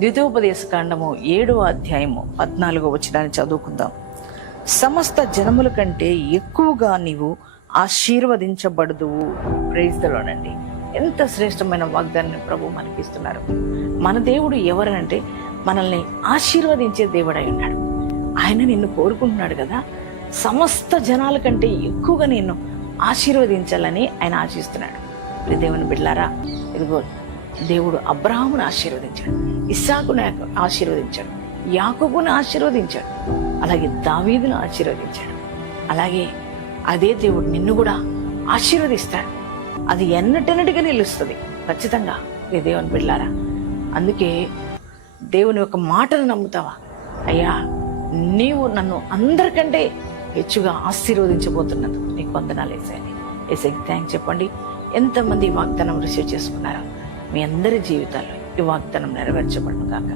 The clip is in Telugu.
ద్వితీయోపదేశ కాండము 7వ అధ్యాయము 14వ వచనాన్ని చదువుకుందాం. సమస్త జనముల కంటే ఎక్కువగా నీవు ఆశీర్వదించబడదువు. ప్రైజ్ ది లార్డ్ అండి. ఎంత శ్రేష్టమైన వాగ్దానాన్ని ప్రభు మనకి ఇస్తున్నారు. మన దేవుడు ఎవరనంటే మనల్ని ఆశీర్వదించే దేవుడై ఉన్నాడు. ఆయన నిన్ను కోరుకుంటున్నాడు కదా, సమస్త జనాల కంటే ఎక్కువగా నిన్ను ఆశీర్వదించాలని ఆయన ఆశిస్తున్నాడు. దేవుని బిడ్డలారా, ఇదిగో దేవుడు అబ్రహామును ఆశీర్వదించాడు, ఇస్సాకును ఆశీర్వదించాడు, యాకోబును ఆశీర్వదించాడు, అలాగే దావీదును ఆశీర్వదించాడు. అలాగే అదే దేవుడు నిన్ను కూడా ఆశీర్వదిస్తాడు. అది ఎన్నటెన్నటిగా నిలుస్తుంది ఖచ్చితంగా. దేవుని బిడ్డలారా, అందుకే దేవుని యొక్క మాటను నమ్ముతావా? అయ్యా, నీవు నన్ను అందరికంటే హెచ్చుగా ఆశీర్వదించబోతున్నది నీకు వందనాలు వేసాయని. వేసేకి థ్యాంక్స్ చెప్పండి. ఎంతమంది ఈ వాగ్దానం రిసీవ్ చేసుకున్నారో మీ అందరి జీవితాల్లో ఈ వాగ్దానం నెరవేర్చబడును గాక.